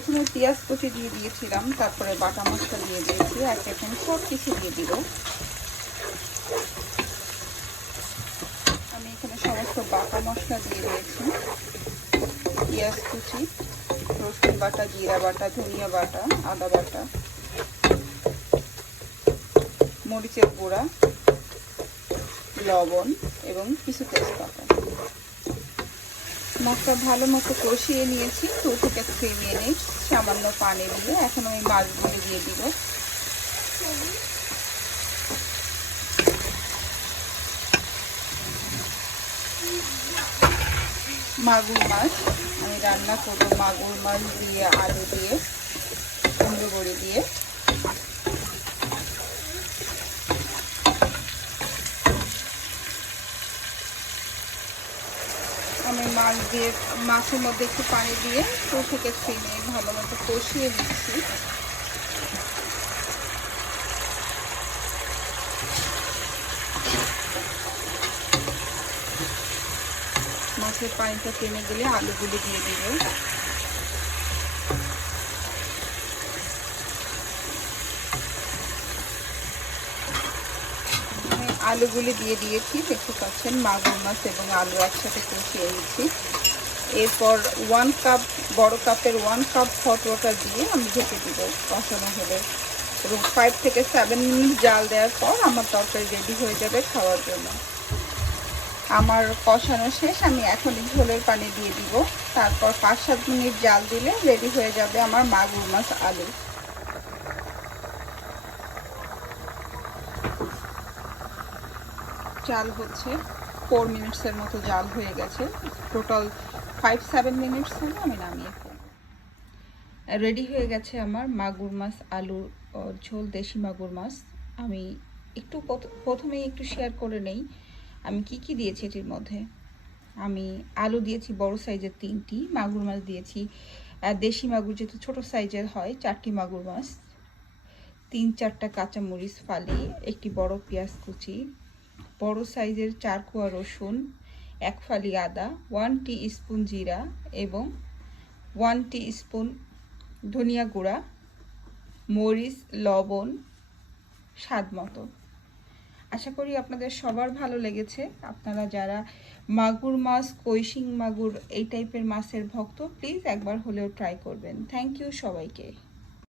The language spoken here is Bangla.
প্রথমে পেঁয়াজ কুচি দিয়ে দিয়েছিলাম, তারপরে বাটা মশলা দিয়ে দিয়েছি এক এখন সব কিছু দিয়ে দিব। আমি এখানে সমস্ত বাটা মশলা দিয়ে দিয়েছি। পেঁয়াজ কুচি, রসুন বাটা, জিরা বাটা, ধনিয়া বাটা, আদা বাটা, মরিচের গুঁড়া, লবণ এবং কিছু তেজপাতা। মশলা ভালো মতো কষিয়ে নিয়েছি। তো থেকে থ্রি নিই। সামান্য পানি দিয়ে এখন আমি মাছগুলো দিয়ে দিব। মাগুর মাছ, আমি রান্না করব মাগুর মাছ দিয়ে আলু দিয়ে কুমড়ো বড়ি দিয়ে আমি মাছ দিয়ে, মাছের মধ্যে একটু পানি দিয়ে টু ছিনে ভালো মতো কষিয়ে দিচ্ছি মাছের পানিটা টেনে গেলে আলুগুলি দিয়ে দেবো আমি আলুগুলি দিয়ে দিয়েছি, দেখতে পাচ্ছেন মাগুর মাছ এবং আলু একসাথে কষিয়ে নিচ্ছি। এরপর ওয়ান কাপ বড় কাপের ওয়ান কাপ হট ওয়াটার দিয়ে আমি ঢেকে দিব, কষানো হলে। এবং ফাইভ থেকে সেভেন মিনিট জাল দেওয়ার পর আমার তরকারি রেডি হয়ে যাবে খাওয়ার জন্য। আমার কষানো শেষ, আমি এখনই ঝোলের পানি দিয়ে দিব। তারপর পাঁচ সাত মিনিট জাল দিলে রেডি হয়ে যাবে আমার মাগুর মাছ আলু। জাল হচ্ছে। ফোর মিনিটসের মতো জাল হয়ে গেছে। টোটাল ফাইভ সেভেন মিনিটস হলে, আমি নামিয়ে ফেলব রেডি হয়ে গেছে আমার মাগুর মাছ, আলুর ঝোল, দেশি মাগুর মাছ। আমি একটু প্রথ- প্রথমেই একটু শেয়ার করে নেই। আমি কি কি দিয়েছি এটির মধ্যে? আমি আলু দিয়েছি বড় সাইজের তিনটি, মাগুর মাছ দিয়েছি। দেশি মাগুর যেহেতু ছোট সাইজের হয়, চারটি মাগুর মাছ। তিন, চারটা কাঁচামরিচ ফালি একটি বড় পেঁয়াজ কুচি বড় সাইজের চার কোয়া রসুন, এক ফালি আদা ওয়ান টি স্পুন জিরা এবং ওয়ান টি স্পুন ধনিয়া গুঁড়া, মরিচ, লবণ স্বাদ মতো। আশা করি আপনাদের সবার ভালো লেগেছে। আপনারা যারা মাগুর মাছ, কৈশিং মাগুর এই টাইপের মাছের ভক্ত প্লিজ একবার হলেও ট্রাই করবেন। থ্যাংক ইউ সবাইকে।